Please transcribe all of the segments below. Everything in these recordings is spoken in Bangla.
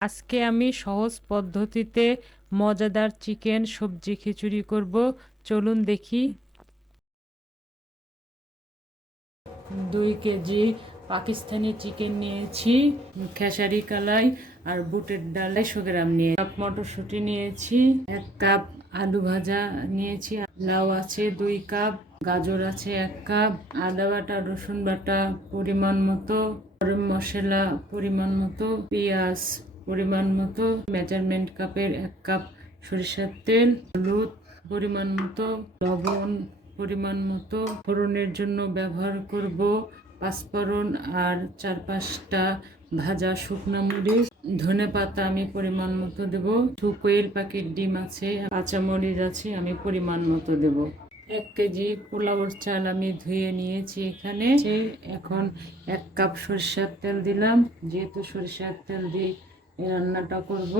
আজকে আমি সহজ পদ্ধতিতে মজাদার চিকেন সবজি খিচুড়ি করব। চলুন দেখি। 2 কেজি পাকিস্তানি চিকেন নিয়েছি, খেসারি কালাই আর বুটের ডাল 150 গ্রাম নিয়ে, মটরশুঁটি নিয়েছি, 1 কাপ আলু ভাজা নিয়েছি, লাউ আছে 2 কাপ, গাজর আছে 1 কাপ, আদা বাটা রসুন বাটা পরিমাণ মতো, গরম মশলা পরিমাণ মতো, পেঁয়াজ পরিমাণ মতো, মেজারমেন্ট কাপের 1 কাপ সরিষার তেল, হলুদ পরিমাণ মতো, লবণ পরিমাণ মতো, ফোড়নের জন্য ব্যবহার করব পাঁচফোড়ন আর 4-5টা ভাজা শুকনো মরিচ, ধনেপাতা আমি পরিমাণ মতো দেব, কোয়েল পাখির ডিম আছে, কাঁচামরিচ আছে আমি পরিমাণ মতো দেব। 1 কেজি পোলাওর চাল আমি ধুয়ে নিয়েছি এখানে। এখন 1 কাপ সরিষার তেল দিলাম, যেহেতু সরিষার তেল দিয়ে রান্নাটা করব।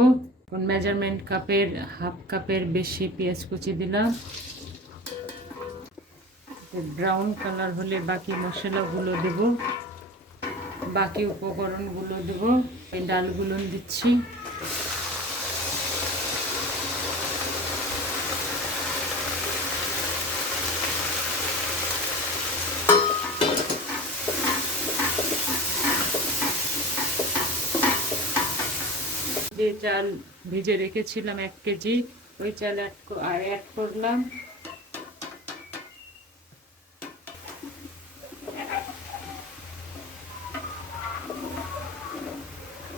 এখন মেজারমেন্ট কাপের হাফ কাপের বেশি পেঁয়াজ কুচি দিলাম। ব্রাউন কালার হলে বাকি মশলাগুলো দেব, বাকি উপকরণগুলো দেব। এই ডালগুলো দিচ্ছি। যে চাল ভিজে রেখেছিলাম 1 কেজি, ওই চাল অ্যাড করলাম।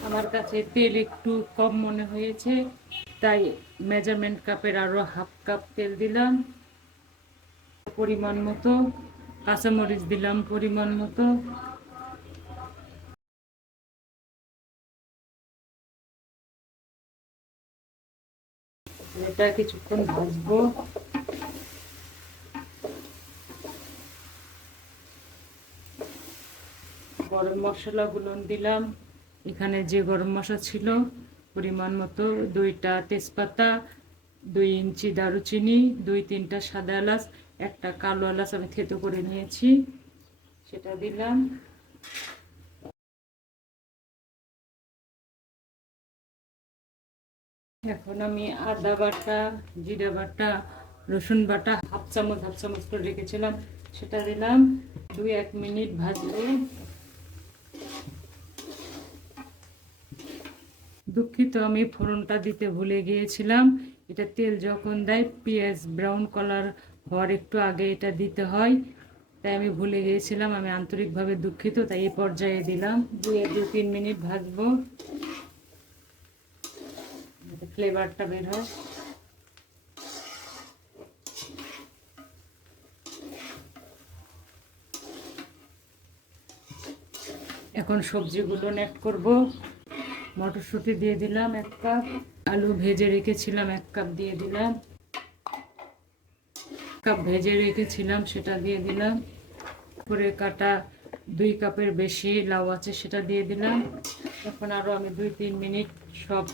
আমার কাছে তেল একটু কম মনে হয়েছে, তাই মেজারমেন্ট কাপের আরো হাফ কাপ তেল দিলাম পরিমাণ মতো, কাঁচামরিচ দিলাম পরিমাণ মতো। এটা কিছুক্ষণ ভাজবো। গরম মশলাগুলো দিলাম, এখানে যে গরম মশলা ছিল পরিমাণ মতো, 2টা তেজপাতা, 2 ইঞ্চি দারুচিনি, 2-3টা সাদা এলাচ, 1টা কালো এলাচ আমি থেতো করে নিয়েছি, সেটা দিলাম। এখন আমি আদা বাটা, জিরা বাটা, রসুন বাটা হাফ চামচ করে রেখেছিলাম, সেটা দিলাম। 2-1 মিনিট ভাজবো। দুঃখিত, আমি ফোড়নটা দিতে ভুলে গিয়েছিলাম। এটা তেল যখন দেয় পেঁয়াজ ব্রাউন কালার হওয়ার একটু আগে এটা দিতে হয়, তাই আমি ভুলে গিয়েছিলাম। আমি আন্তরিকভাবে দুঃখিত, তাই এই পর্যায়ে দিলাম। 2-3 মিনিট ভাজবো, ফ্লেভারটা বের হয়। এখন সবজিগুলো অ্যাড করব। মটরশুঁটি দিয়ে দিলাম 1 কাপ, আলু ভেজে রেখেছিলাম 1 কাপ দিয়ে দিলাম, ভেজে রেখেছিলাম সেটা দিয়ে দিলাম। করে কাটা 2 কাপের বেশি লাউ আছে, সেটা দিয়ে দিলাম। এখন আরো আমি 2-3 মিনিট সব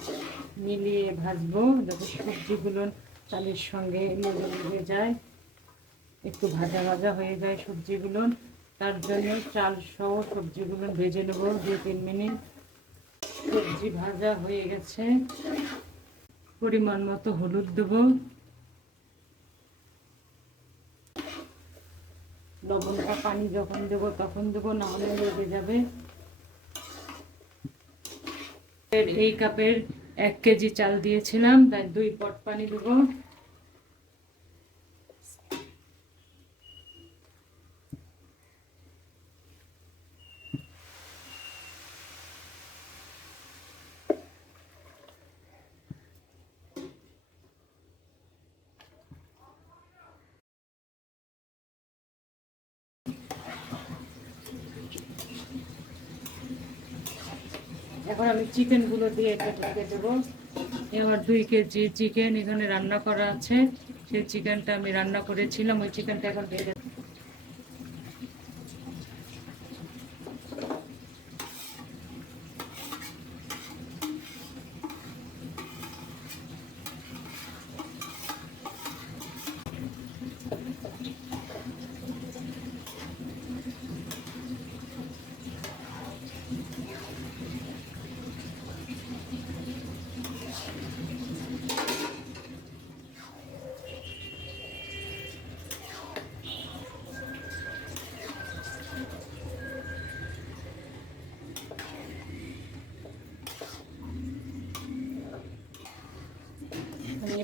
মিলিয়ে ভাজবো, যাতে সবজিগুলো চালের সঙ্গে লেগে যায়, একটু ভাজা ভাজা হয়ে যায় সবজিগুলো। তার জন্য চাল সহ সবজিগুলো ভেজে নেব 2-3 মিনিট। সবজি ভাজা হয়ে গেছে, পরিমাণ মতো হলুদ দেবো, লবণটা পানি যখন দেব তখন দেবো, না হলে লেগে যাবে। এই কাপের 1 কেজি চাল দিয়েছিলাম, তাই 2 পট পানি দেবো। এখন আমি চিকেনগুলো দিয়ে এটা ঢেকে দেবো। আমার 2 কেজি চিকেন এখানে রান্না করা আছে, সেই চিকেনটা আমি রান্না করেছিলাম, ওই চিকেনটা এখন ঢেকে।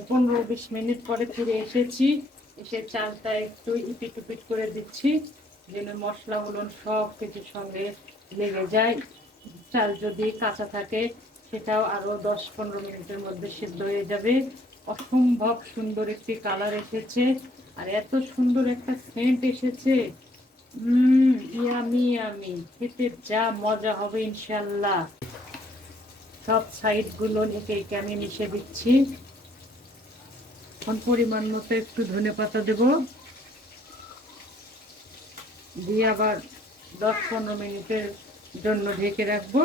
15-20 মিনিট পরে ফিরে এসেছি, এসে চালটা একটু ইপিট উপিট করে দিচ্ছি যেন মশলাগুলো সব কিছুর সঙ্গে লেগে যায়। চাল যদি কাঁচা থাকে সেটাও আরও 10-15 মিনিটের মধ্যে সিদ্ধ হয়ে যাবে। অসম্ভব সুন্দর একটি কালার এসেছে আর এত সুন্দর একটা সেন্ট এসেছে। ইয়ামি ইয়ামি, খেতে যা মজা হবে ইনশাল্লাহ। সব সাইডগুলো একে একে আমি মিশিয়ে দিচ্ছি। এখন পরিমাণ মতো একটু ধনেপাতা দেব, দিয়ে আবার 10-15 মিনিটের জন্য ঢেকে রাখবো,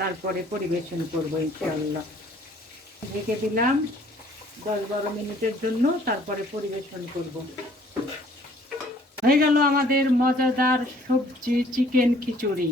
তারপরে পরিবেশন করবো ইনশাআল্লাহ। ঢেকে দিলাম 10-12 মিনিটের জন্য, তারপরে পরিবেশন করব। হয়ে গেল আমাদের মজাদার সবজি চিকেন খিচুড়ি।